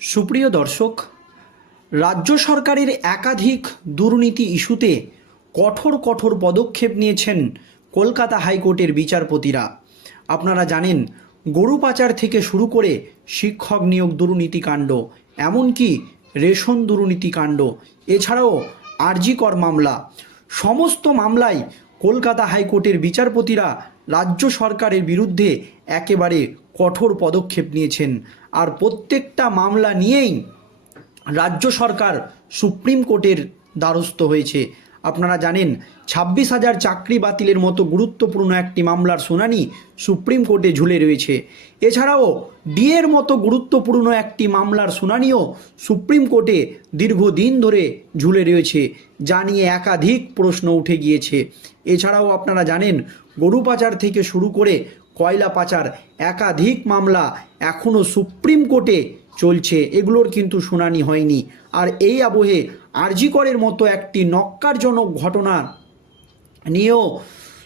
সুপ্রিয় দর্শক, রাজ্য সরকারের একাধিক দুর্নীতি ইস্যুতে কঠোর কঠোর পদক্ষেপ নিয়েছেন কলকাতা হাইকোর্টের বিচারপতিরা। আপনারা জানেন, গরু পাচার থেকে শুরু করে শিক্ষক নিয়োগ দুর্নীতিকাণ্ড এমনকি রেশন দুর্নীতিকাণ্ড এছাড়াও আরজিকর মামলা, সমস্ত মামলায় কলকাতা হাইকোর্টের বিচারপতিরা রাজ্য সরকারের বিরুদ্ধে একেবারে কঠোর পদক্ষেপ নিয়েছেন। আর প্রত্যেকটা মামলা নিয়েই রাজ্য সরকার সুপ্রিম কোর্টের দ্বারস্থ হয়েছে। আপনারা জানেন, ছাব্বিশ হাজার চাকরি বাতিলের মতো গুরুত্বপূর্ণ একটি মামলার শুনানি সুপ্রিম কোর্টে ঝুলে রয়েছে। এছাড়াও, ডিএর মতো গুরুত্বপূর্ণ একটি মামলার শুনানিও সুপ্রিম কোর্টে দীর্ঘদিন ধরে ঝুলে রয়েছে, যা নিয়ে একাধিক প্রশ্ন উঠে গিয়েছে। এছাড়াও আপনারা জানেন গরু পাচার থেকে শুরু করে কয়লা পাচার একাধিক মামলা এখনও সুপ্রিম কোর্টে চলছে। এগুলোর কিন্তু শুনানি হয়নি। আর এই আবহে আরজিকরের মতো একটি নক্কারজনক ঘটনা নিয়েও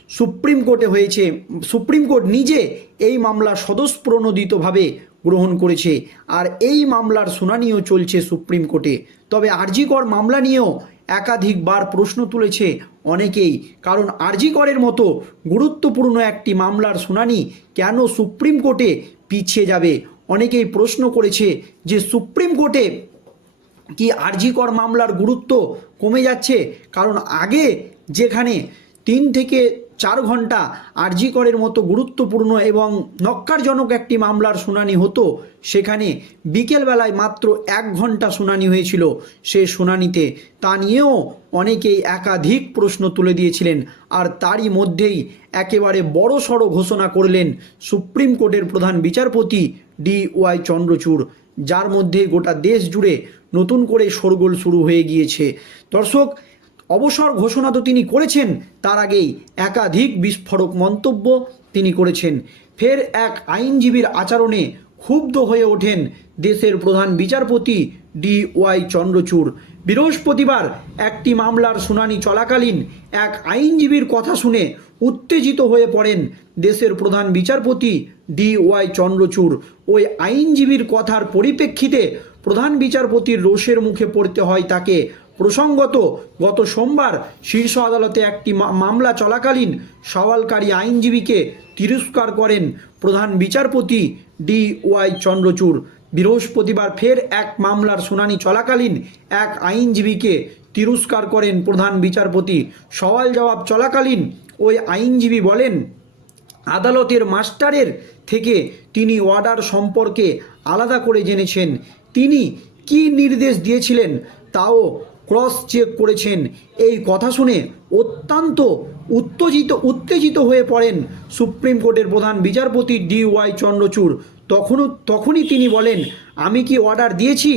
সুপ্রিম কোর্টে হয়েছে। সুপ্রিম কোর্ট নিজে এই মামলা স্বতঃস্প্রণোদিতভাবে গ্রহণ করেছে। আর এই মামলার শুনানিও চলছে সুপ্রিম কোর্টে। তবে আরজিকর মামলা নিয়েও একাধিকবার প্রশ্ন তুলেছে অনেকেই, কারণ আরজিকরের মতো গুরুত্বপূর্ণ একটি মামলার শুনানি কেন সুপ্রিম কোর্টে পিছিয়ে যাবে? অনেকেই প্রশ্ন করেছে যে সুপ্রিম কোর্টে কি আরজিকর মামলার গুরুত্ব কমে যাচ্ছে? কারণ আগে যেখানে তিন থেকে চার ঘণ্টা আরজিকরের মতো গুরুত্বপূর্ণ এবং নক্কারজনক একটি মামলার শুনানি হতো, সেখানে বিকেলবেলায় মাত্র এক ঘণ্টা শুনানি হয়েছিল সে শুনানিতে। তা নিয়েও অনেকেই একাধিক প্রশ্ন তুলে দিয়েছিলেন, আর তারই মধ্যেই একেবারে বড় সড়ো ঘোষণা করলেন সুপ্রিম কোর্টের প্রধান বিচারপতি ডি ওয়াই চন্দ্রচূড়, যার মধ্যে গোটা দেশ জুড়ে নতুন করে শোরগোল শুরু হয়ে গিয়েছে। দর্শক অবসর ঘোষণা তো তিনি করেছেন, তার আগেই একাধিক বিস্ফোরক মন্তব্য তিনি করেছেন। ফের এক আইনজীবীর আচরণে ক্ষুব্ধ হয়ে ওঠেন দেশের প্রধান বিচারপতি ডি ওয়াই চন্দ্রচূড়। বৃহস্পতিবার একটি মামলার শুনানি চলাকালীন এক আইনজীবীর কথা শুনে উত্তেজিত হয়ে পড়েন দেশের প্রধান বিচারপতি ডি ওয়াই চন্দ্রচূড়। ওই আইনজীবীর কথার পরিপ্রেক্ষিতে প্রধান বিচারপতির রোষের মুখে পড়তে হয় তাকে প্রসঙ্গত, গত সোমবার শীর্ষ আদালতে একটি মামলা চলাকালীন সওয়ালকারী আইনজীবীকে তিরস্কার করেন প্রধান বিচারপতি ডি ওয়াই চন্দ্রচূড়। বৃহস্পতিবার ফের এক মামলার শুনানি চলাকালীন এক আইনজীবীকে তিরস্কার করেন প্রধান বিচারপতি। সওয়াল জবাব চলাকালীন ওই আইনজীবী বলেন, আদালতের মাস্টারের থেকে তিনি অর্ডার সম্পর্কে আলাদা করে জেনেছেন। তিনি কি নির্দেশ দিয়েছিলেন তাও ক্রস চেক করেছেন। এই কথা শুনে অত্যন্ত উত্তেজিত উত্তেজিত হয়ে পড়েন সুপ্রিম কোর্টের প্রধান বিচারপতি ডি ওয়াই চন্দ্রচূড়। তখনও, তখনই তিনি বলেন, আমি কি অর্ডার দিয়েছি?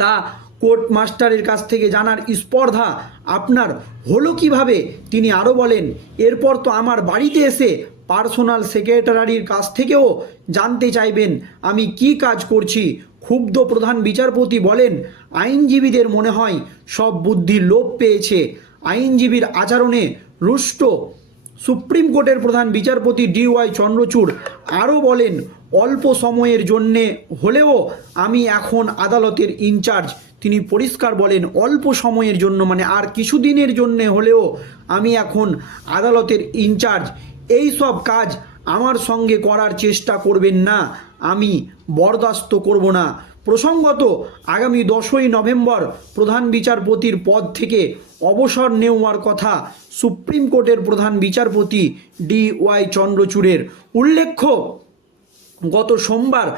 তা কোর্ট মাস্টারের কাছ থেকে জানার স্পর্ধা আপনার হলো কীভাবে? তিনি আরও বলেন, এরপর তো আমার বাড়িতে এসে পার্সোনাল সেক্রেটারির কাছ থেকেও জানতে চাইবেন আমি কি কাজ করছি। ক্ষুব্ধ প্রধান বিচারপতি বলেন, আইনজীবীদের মনে হয় সব বুদ্ধি লোপ পেয়েছে। আইনজীবীর আচরণে রুষ্ট। সুপ্রিম কোর্টের প্রধান বিচারপতি ডি ওয়াই চন্দ্রচূড় আরও বলেন, অল্প সময়ের জন্যে হলেও আমি এখন আদালতের ইনচার্জ। তিনি পরিষ্কার বলেন, অল্প সময়ের জন্য মানে আর কিছুদিনের জন্য হলেও আমি এখন আদালতের ইনচার্জ। এই সব কাজ আমার সঙ্গে করার চেষ্টা করবেন না। আমি বরদাস্ত করব না। প্রসঙ্গত, আগামী দশই নভেম্বর প্রধান বিচারপতির পদ থেকে অবসর নেওয়ার কথা সুপ্রিম কোর্টের প্রধান বিচারপতি ডি ওয়াই চন্দ্রচূড়ের উল্লেখ্য, গত সোমবার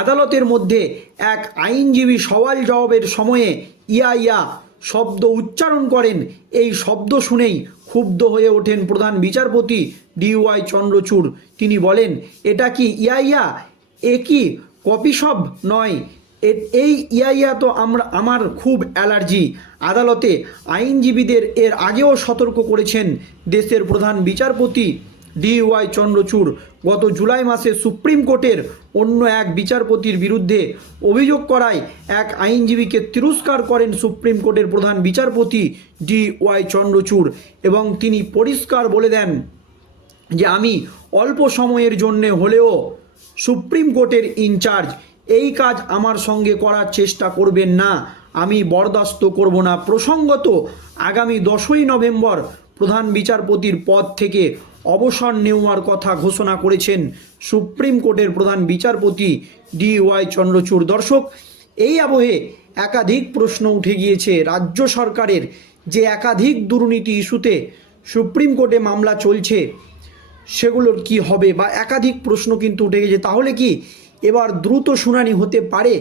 আদালতের মধ্যে এক আইনজীবী সওয়াল জবাবের সময়ে ইয়া ইয়া শব্দ উচ্চারণ করেন। এই শব্দ শুনেই ক্ষুব্ধ হয়ে ওঠেন প্রধান বিচারপতি ডি ওয়াই চন্দ্রচূড়। তিনি বলেন, এটা কি ইয়া ইয়া? এ কি? কপি সব নয়। এই ইয়া ইয়া তো আমরা, আমার খুব অ্যালার্জি। আদালতে আইনজীবীদের এর আগেও সতর্ক করেছেন দেশের প্রধান বিচারপতি ডি ওয়াই চন্দ্রচূড়। গত জুলাই মাসে সুপ্রিম কোর্টের অন্য এক বিচারপতির বিরুদ্ধে অভিযোগ করায় এক আইনজীবীকে তিরস্কার করেন সুপ্রিম কোর্টের প্রধান বিচারপতি ডি ওয়াই চন্দ্রচূড় এবং তিনি পরিষ্কার বলে দেন যে আমি অল্প সময়ের জন্যে হলেও সুপ্রিম কোর্টের ইনচার্জ, এই কাজ আমার সঙ্গে করার চেষ্টা করবেন না। আমি বরদাস্ত করব না। প্রসঙ্গত, আগামী দশই নভেম্বর প্রধান বিচারপতির পদ থেকে অবসর নেওয়ার কথা ঘোষণা করেছেন সুপ্রিম কোর্টের প্রধান বিচারপতি ডি ওয়াই চন্দ্রচূড়। দর্শক, এই আবহে একাধিক প্রশ্ন উঠে গিয়েছে। রাজ্য সরকারের যে একাধিক দুর্নীতি ইস্যুতে সুপ্রিম কোর্টে মামলা চলছে সেগুলোর কি হবে বা একাধিক প্রশ্ন কিন্তু উঠে গেছে, তাহলে কি এবার দ্রুত শুনানি হতে পারে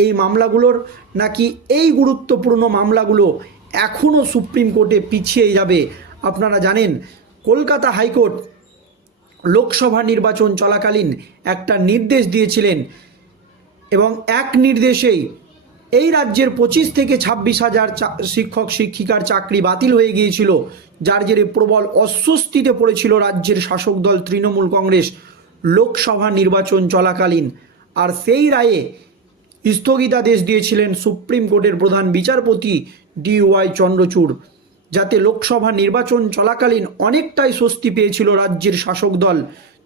এই মামলাগুলোর? নাকি এই গুরুত্বপূর্ণ মামলাগুলো এখনও সুপ্রিম কোর্টে পিছিয়ে যাবে? আপনারা জানেন, কলকাতা হাইকোর্ট লোকসভা নির্বাচন চলাকালীন একটা নির্দেশ দিয়েছিলেন এবং এক নির্দেশেই এই রাজ্যের পঁচিশ থেকে ছাব্বিশ হাজার শিক্ষক, শিক্ষিকার চাকরি বাতিল হয়ে গিয়েছিল, যার জেরে প্রবল অস্বস্তিতে পড়েছিল রাজ্যের শাসক দল তৃণমূল কংগ্রেস। লোকসভা নির্বাচন চলাকালীন, আর সেই রায়ে স্থগিতাদেশ দিয়েছিলেন সুপ্রিম কোর্টের প্রধান বিচারপতি ডি ওয়াই চন্দ্রচূড়। যাতে লোকসভা নির্বাচন চলাকালীন অনেকটাই স্বস্তি পেয়েছিল রাজ্যের শাসক দল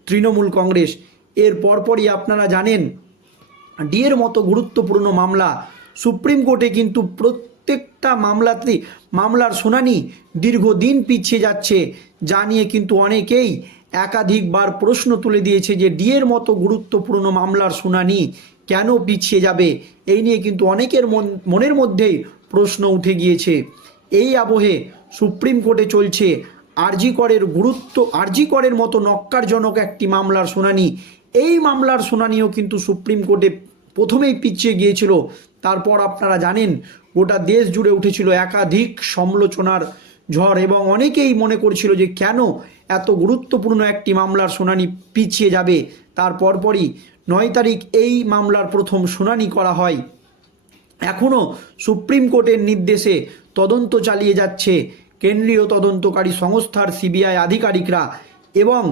তৃণমূল কংগ্রেস। এর পরপরই আপনারা জানেন ডিএর মতো গুরুত্বপূর্ণ মামলা সুপ্রিম কোর্টে কিন্তু প্রত্যেকটা মামলাতে, মামলার শুনানি দীর্ঘদিন পিছিয়ে যাচ্ছে। যা নিয়ে কিন্তু অনেকেই একাধিকবার প্রশ্ন তুলে দিয়েছে যে ডিএর মতো গুরুত্বপূর্ণ মামলার শুনানি কেন পিছিয়ে যাবে? এই নিয়ে কিন্তু অনেকের মন, মনের মধ্যেই প্রশ্ন উঠে গিয়েছে। এই আবহে সুপ্রিম কোর্টে চলছে আরজি করের গুরুত্ব, আরজি করের মতো নক্কারজনক একটি মামলার শুনানি। এই মামলার শুনানিও কিন্তু সুপ্রিম কোর্টে প্রথমেই পিছিয়ে গিয়েছিল তারপর আপনারা জানেন, গোটা দেশ জুড়ে উঠেছিল একাধিক সমালোচনার ঝড় এবং অনেকেই মনে করছিল যে কেন এত গুরুত্বপূর্ণ একটি মামলার শুনানি পিছিয়ে যাবে। তার পরপরই নয় তারিখ এই মামলার প্রথম শুনানি করা হয়। এখনও সুপ্রিম কোর্টের নির্দেশে তদন্ত চালিয়ে যাচ্ছে কেন্দ্রীয় তদন্তকারী সংস্থার সিবিআই আধিকারিকরা এবং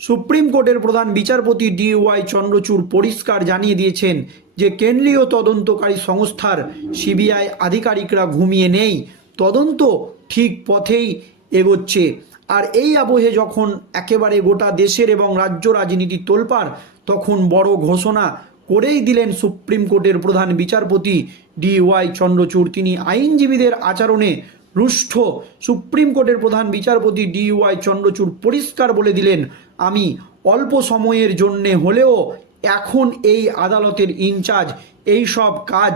সুপ্রিম কোর্টের প্রধান বিচারপতি ডি ওয়াই চন্দ্রচূড় পরিষ্কার জানিয়ে দিয়েছেন যে কেন্দ্রীয় তদন্তকারী সংস্থার সিবিআই আধিকারিকরা ঘুমিয়ে নেই। তদন্ত ঠিক পথেই এগোচ্ছে। আর এই আবহে যখন একেবারে গোটা দেশের এবং রাজ্য রাজনীতি তোলপাড়, তখন বড় ঘোষণা করেই দিলেন সুপ্রিম কোর্টের প্রধান বিচারপতি ডি ওয়াই চন্দ্রচূড়। তিনি আইনজীবীদের আচরণে রুষ্ট সুপ্রিম কোর্টের প্রধান বিচারপতি ডি ওয়াই চন্দ্রচূড় পরিষ্কার বলে দিলেন, আমি অল্প সময়ের জন্যে হলেও এখন এই আদালতের ইনচার্জ এই সব কাজ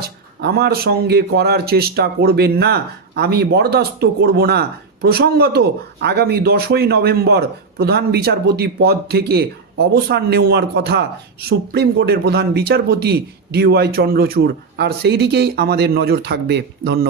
আমার সঙ্গে করার চেষ্টা করবেন না, আমি বরদাস্ত করব না। প্রসঙ্গত, আগামী দশই নভেম্বর প্রধান বিচারপতি পদ থেকে অবসান নেওয়ার কথা সুপ্রিম কোর্টের প্রধান বিচারপতি ডিওয়াই চন্দ্রচূড়। আর সেই দিকেই আমাদের নজর থাকবে। ধন্যবাদ।